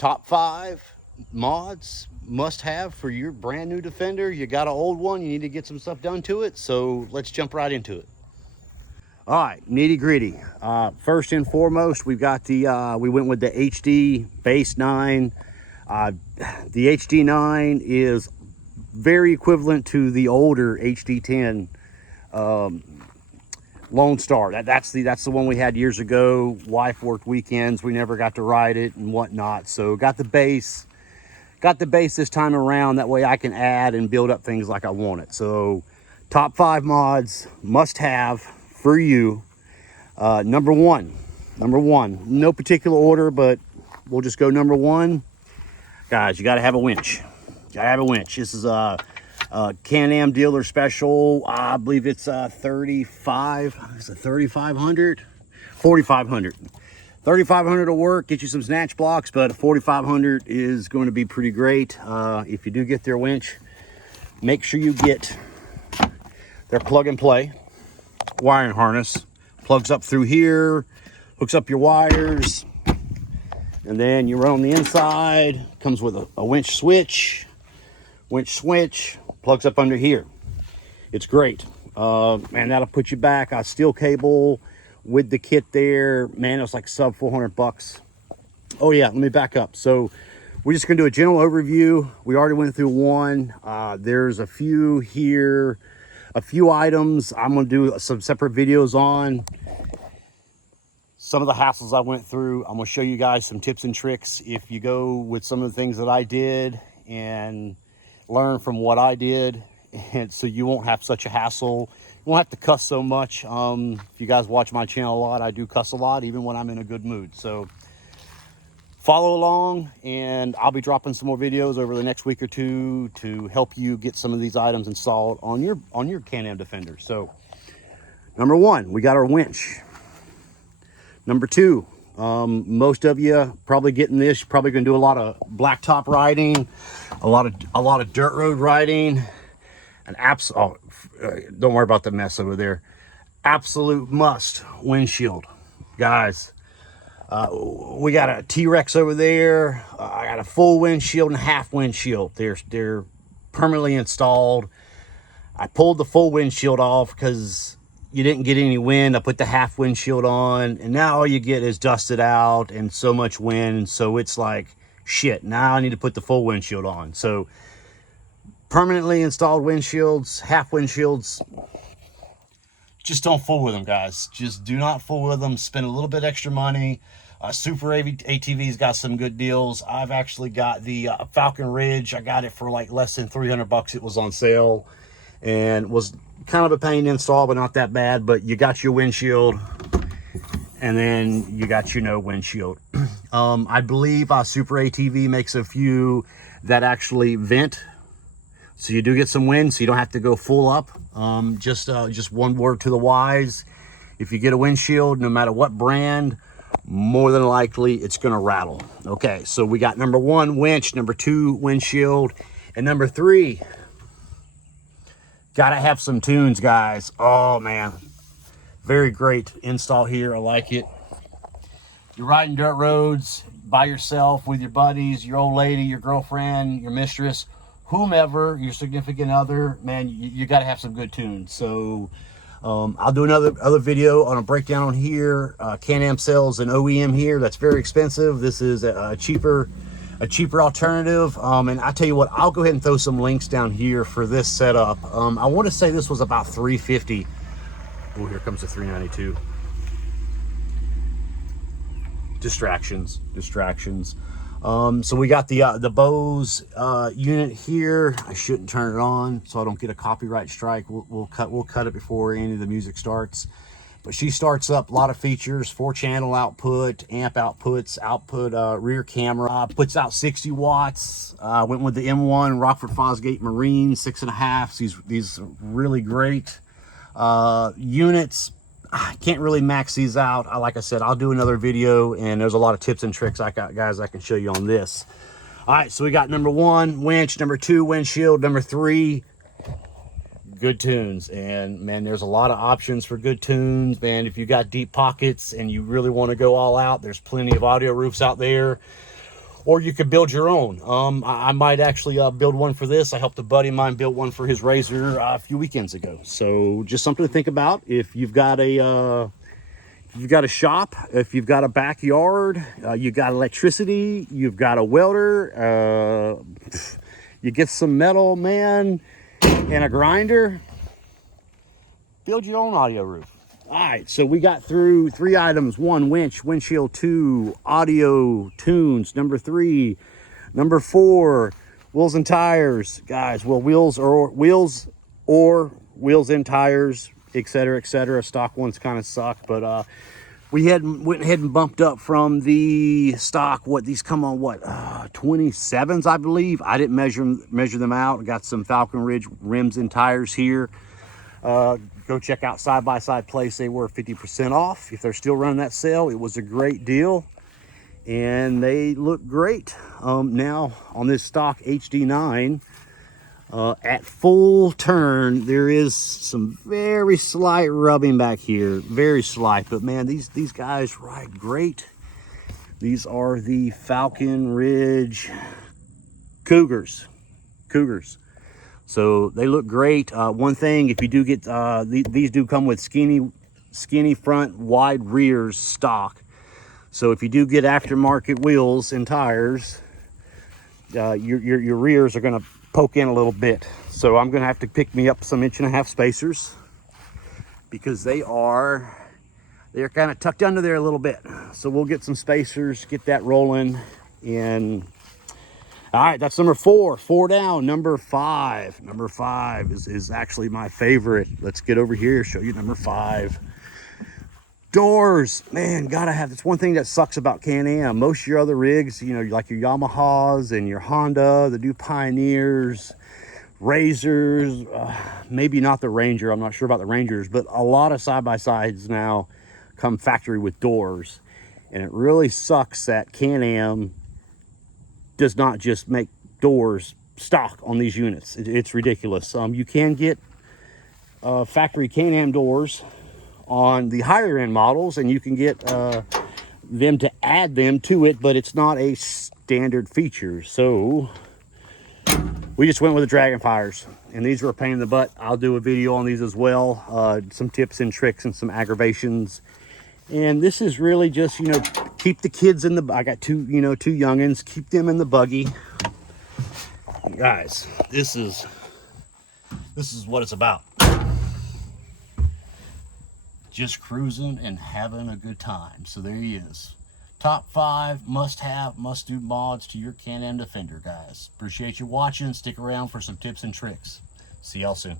Top 5 mods must have for your brand new Defender. You got an old one, you need to get some stuff done to it, so let's jump right into it. All right, nitty gritty. First and foremost, we've got the we went with the HD base 9. The HD 9 is very equivalent to the older HD 10 Lone Star. That's the one we had years ago. Wife worked weekends, we never got to ride it and whatnot, so got the base this time around. That way I can add and build up things like I want it. So top 5 mods must have for you. Number one, no particular order, but we'll just go number 1. Guys, you got to have a winch. This is a Canam dealer special. I believe it's 35. It's a 3,500, 4,500. 3,500 will work. Get you some snatch blocks, but 4,500 is going to be pretty great. If you do get their winch, make sure you get their plug and play wiring harness. Plugs up through here, hooks up your wires, and then you run on the inside. Comes with a winch switch. Plugs up under here. It's great. Man, that'll put you back. A steel cable with the kit there. Man, it was like sub 400 bucks. Oh yeah, let me back up. So we're just gonna do a general overview. We already went through one. There's a few here, a few items I'm gonna do some separate videos on. Some of the hassles I went through. I'm gonna show you guys some tips and tricks if you go with some of the things that I did and learn from what I did, and so you won't have such a hassle. You won't have to cuss so much. If you guys watch my channel a lot, I do cuss a lot even when I'm in a good mood. So follow along, and I'll be dropping some more videos over the next week or two to help you get some of these items installed on your Canam Defender. So number 1, we got our winch. Number 2, most of you probably getting this. You're probably going to do a lot of blacktop riding, a lot of dirt road riding, and don't worry about the mess over there. Absolute must windshield, guys. We got a T-Rex over there. I got a full windshield and a half windshield. They're permanently installed. I pulled the full windshield off because you didn't get any wind. I put the half windshield on, and now all you get is dusted out and so much wind. So it's like, shit, now I need to put the full windshield on. So permanently installed windshields, half windshields, just don't fool with them, guys. Just do not fool with them. Spend a little bit extra money. Super ATV's got some good deals. I've actually got the Falcon Ridge. I got it for like less than 300 bucks. It was on sale and was kind of a pain to install, but not that bad. But you got your windshield, and then you got your no windshield. I believe Super ATV makes a few that actually vent, so you do get some wind, so you don't have to go full up. Just one word to the wise: if you get a windshield, no matter what brand, more than likely it's going to rattle. Okay, so we got number 1, winch. Number 2, windshield. And number 3, gotta have some tunes, guys. Oh man, very great install here. I like it. You're riding dirt roads by yourself, with your buddies, your old lady, your girlfriend, your mistress, whomever, your significant other. Man, you got to have some good tunes. So I'll do other video on a breakdown on here. Can-Am sells an OEM here that's very expensive. This is a cheaper alternative. And I tell you what, I'll go ahead and throw some links down here for this setup. I want to say this was about $350. Oh, here comes the 392. Distractions. So we got the Bose unit here. I shouldn't turn it on so I don't get a copyright strike. We'll cut it before any of the music starts. But she starts up a lot of features: 4-channel output, amp outputs, rear camera, puts out 60 watts. Went with the M1 Rockford Fosgate Marine 6.5. These are really great units. I can't really max these out. Like I said, I'll do another video, and there's a lot of tips and tricks I can show you on this. All right, so we got number 1, winch. Number 2, windshield. Number 3, good tunes. And man, there's a lot of options for good tunes, man. If you got deep pockets and you really want to go all out, there's plenty of audio roofs out there. or you could build your own. I might actually build one for this. I helped a buddy of mine build one for his razor a few weekends ago. So just something to think about if you've got a shop, if you've got a backyard, you got electricity, you've got a welder, you get some metal, man, and a grinder, build your own audio roof. All right, so we got through 3 items. 1, winch, windshield. 2, audio tunes. Number 3. Number 4, wheels and tires. Guys, well, wheels or wheels and tires, etc., etc. Stock ones kind of suck, but we went ahead and bumped up from the stock. What these come on? What 27s, I believe. I didn't measure them out. Got some Falcon Ridge rims and tires here. Go check out Side by Side Place. They were 50% off. If they're still running that sale, it was a great deal, and they look great. Now on this stock HD9, at full turn, there is some very slight rubbing back here, very slight. But man, these guys ride great. These are the Falcon Ridge Cougars. So they look great. One thing, if you do get, these do come with skinny front, wide rears stock. So if you do get aftermarket wheels and tires, your rears are gonna poke in a little bit. So I'm gonna have to pick me up some 1.5-inch spacers, because they're kind of tucked under there a little bit. So we'll get some spacers, get that rolling. And all right, that's number 4. 4 down. Number 5. Number 5 is actually my favorite. Let's get over here, show you number 5. Doors. Man, gotta have. That's one thing that sucks about Can-Am. Most of your other rigs, you know, like your Yamahas and your Honda, the new Pioneers, Razors, maybe not the Ranger. I'm not sure about the Rangers, but a lot of side-by-sides now come factory with doors. And it really sucks that Can-Am does not just make doors stock on these units. It's ridiculous. You can get factory Can-Am doors on the higher end models, and you can get them to add them to it, but it's not a standard feature. So we just went with the Dragonfires, and these were a pain in the butt. I'll do a video on these as well, some tips and tricks and some aggravations. And this is really just, you know, keep the kids in the, I got two youngins, keep them in the buggy. Guys, this is what it's about. Just cruising and having a good time. So there he is. Top 5 must-have, must-do mods to your Canam Defender, guys. Appreciate you watching. Stick around for some tips and tricks. See y'all soon.